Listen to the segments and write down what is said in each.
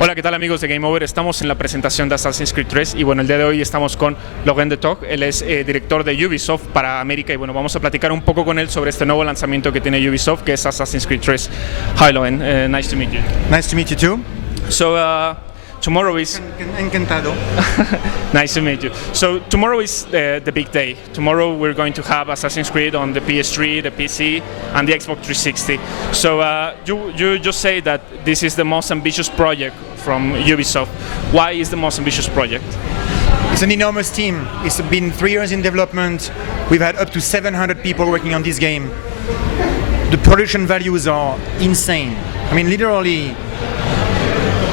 Hola, ¿qué tal amigos de Game Over? Estamos en la presentación de Assassin's Creed 3 y bueno, el día de hoy estamos con Laurent Detoc. Él es director de Ubisoft para América y bueno, vamos a platicar un poco con él sobre este nuevo lanzamiento que tiene Ubisoft, que es Assassin's Creed 3. Hi Laurent, nice to meet you. Nice to meet you too. So, tomorrow is... Encantado. Nice to meet you. So tomorrow is the big day. Tomorrow we're going to have Assassin's Creed on the PS3, the PC, and the Xbox 360. So you just say that this is the most ambitious project from Ubisoft. Why is the most ambitious project? It's an enormous team. It's been 3 years in development. We've had up to 700 people working on this game. The production values are insane. I mean, literally,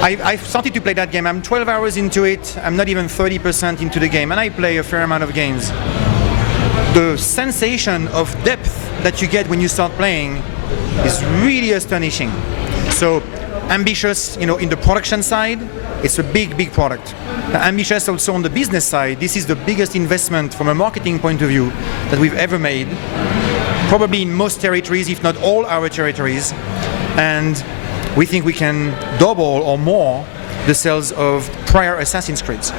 I started to play that game. I'm 12 hours into it. I'm not even 30% into the game, and I play a fair amount of games. The sensation of depth that you get when you start playing is really astonishing. So ambitious, in the production side, it's a big product. Ambitious also on the business side. This is the biggest investment from a marketing point of view that we've ever made, probably in most territories, if not all our territories. And we think we can double or more the sales of prior Assassin's Creeds.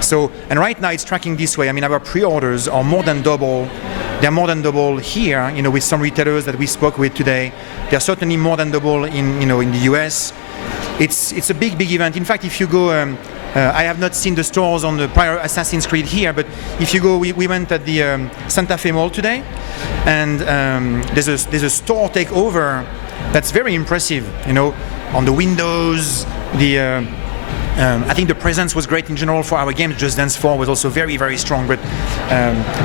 So, and right now it's tracking this way. I mean, our pre-orders are more than double. They're more than double here, with some retailers that we spoke with today. They're certainly more than double in the US. It's a big event. In fact, if you go, I have not seen the stores on the prior Assassin's Creed here, but if you go, we went at the Santa Fe Mall today, and there's a store takeover that's very impressive, on the windows. I think the presence was great in general for our games. Just Dance 4 was also very strong, but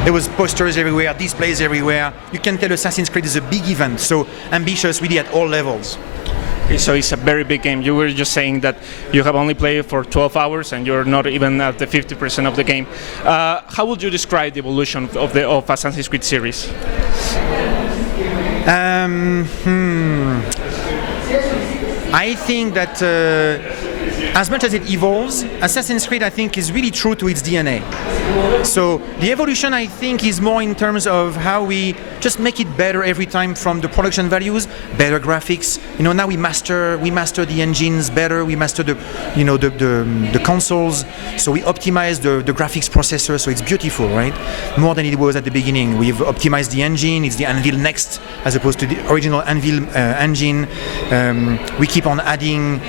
there was posters everywhere, displays everywhere. You can tell Assassin's Creed is a big event, so ambitious really at all levels. So it's a very big game. You were just saying that you have only played for 12 hours and you're not even at the 50% of the game. How would you describe the evolution of Assassin's Creed series? I think that as much as it evolves, Assassin's Creed, I think, is really true to its DNA. So the evolution, I think, is more in terms of how we just make it better every time from the production values, better graphics. Now we master the engines better. We master the consoles. So we optimize the graphics processor, so it's beautiful, right? More than it was at the beginning. We've optimized the engine. It's the Anvil Next as opposed to the original Anvil engine. We keep on adding,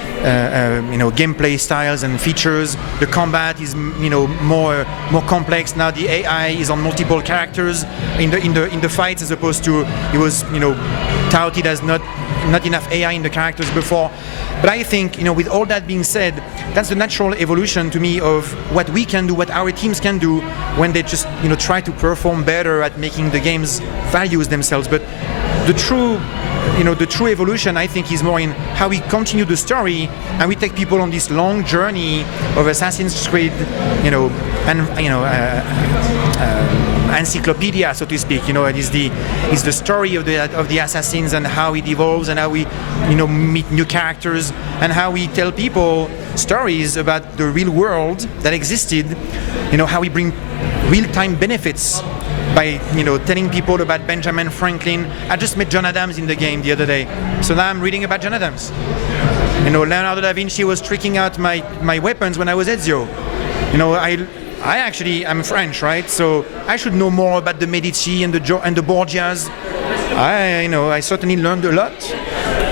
gameplay styles and features. The combat is, more complex. Now the AI is on multiple characters in the fights, as opposed to it was, touted as not enough AI in the characters before. But I think, with all that being said, that's the natural evolution to me of what we can do, what our teams can do when they just, try to perform better at making the game's values themselves. But the true evolution, I think, is more in how we continue the story and we take people on this long journey of Assassin's Creed, encyclopedia, so to speak. It is the story of the assassins and how it evolves and how we, meet new characters and how we tell people stories about the real world that existed. How we bring real-time benefits by telling people about Benjamin Franklin. I just met John Adams in the game the other day, so now I'm reading about John Adams. Leonardo da Vinci was tricking out my weapons when I was Ezio. I actually am French, right? So I should know more about the Medici and the Borgias. I certainly learned a lot,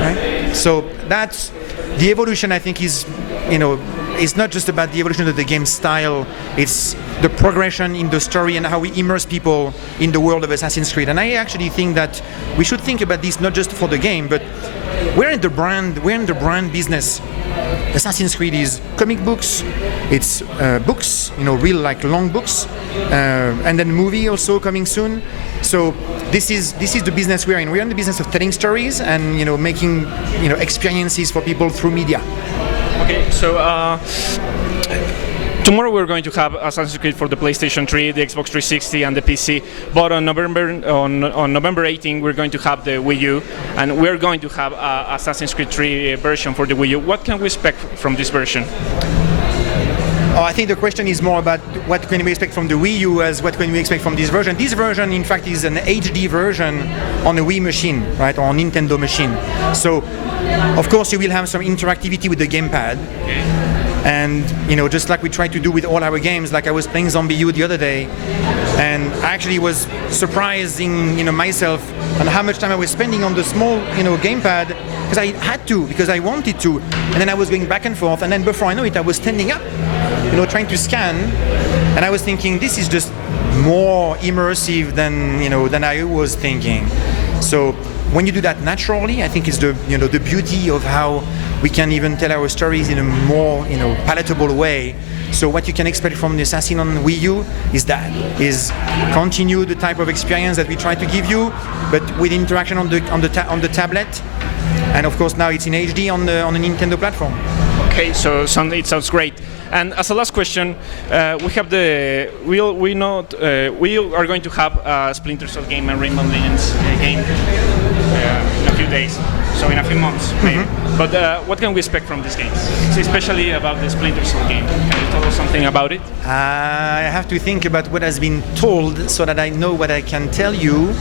right? So that's the evolution. I think is it's not just about the evolution of the game style, it's the progression in the story and how we immerse people in the world of Assassin's Creed. And I actually think that we should think about this not just for the game, but we're in the brand business. Assassin's Creed is comic books, it's books, real like long books, and then movie also coming soon. So this is the business we're in. We're in the business of telling stories and making experiences for people through media. Okay, so tomorrow we're going to have Assassin's Creed for the PlayStation 3, the Xbox 360, and the PC. But on November 18, we're going to have the Wii U, and we're going to have Assassin's Creed 3 version for the Wii U. What can we expect from this version? I think the question is more about what can we expect from the Wii U as what can we expect from this version. This version, in fact, is an HD version on a Wii machine, right, or a Nintendo machine. So Of course, you will have some interactivity with the gamepad. Okay. And just like we try to do with all our games, like I was playing Zombie U the other day, and I actually was surprising myself on how much time I was spending on the small gamepad, because I had to, because I wanted to, and then I was going back and forth, and then before I know it, I was standing up, trying to scan, and I was thinking this is just more immersive than I was thinking. So when you do that naturally, I think it's the the beauty of how we can even tell our stories in a more palatable way. So what you can expect from the Assassin on Wii U is continue the type of experience that we try to give you, but with interaction on the tablet, and of course now it's in HD on the Nintendo platform. Okay, so it sounds great. And as a last question, we are going to have a Splinter Cell game and Rayman Legends game in a few days, so in a few months maybe. But what can we expect from this game, especially about the Splinter Cell game? Can you tell us something about it? I have to think about what has been told so that I know what I can tell you.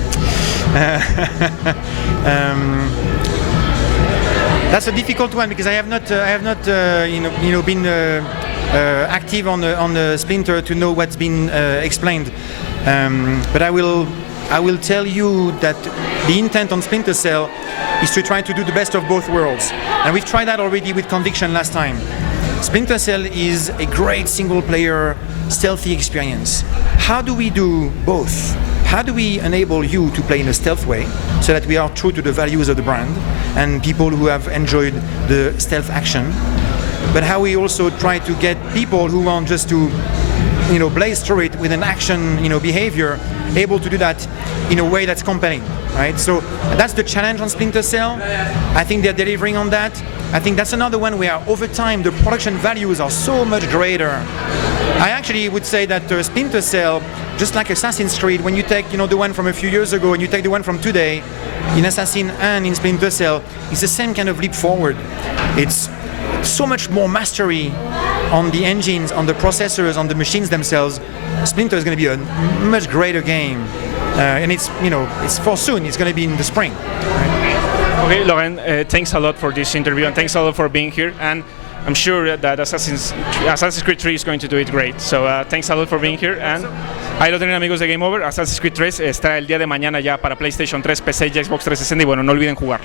That's a difficult one because I have not been active on the Splinter to know what's been explained. But I will tell you that the intent on Splinter Cell is to try to do the best of both worlds, and we've tried that already with Conviction last time. Splinter Cell is a great single-player stealthy experience. How do we do both? How do we enable you to play in a stealth way so that we are true to the values of the brand and people who have enjoyed the stealth action, but how we also try to get people who want just to blaze through it with an action behavior, able to do that in a way that's compelling, right? So that's the challenge on Splinter Cell. I think they're delivering on that. I think that's another one where over time the production values are so much greater. I actually would say that Splinter Cell, just like Assassin's Creed, when you take the one from a few years ago and you take the one from today, in Assassin and in Splinter Cell, it's the same kind of leap forward. It's so much more mastery on the engines, on the processors, on the machines themselves. Splinter is going to be a much greater game, and it's for soon. It's going to be in the spring. Okay, Laurent, thanks a lot for this interview, and thanks a lot for being here. And I'm sure that Assassin's Creed 3 is going to do it great. So thanks a lot for being here. And ahí lo tienen, amigos de Game Over. Assassin's Creed 3 está el día de mañana ya para PlayStation 3, PC y Xbox 360. Y bueno, no olviden jugar.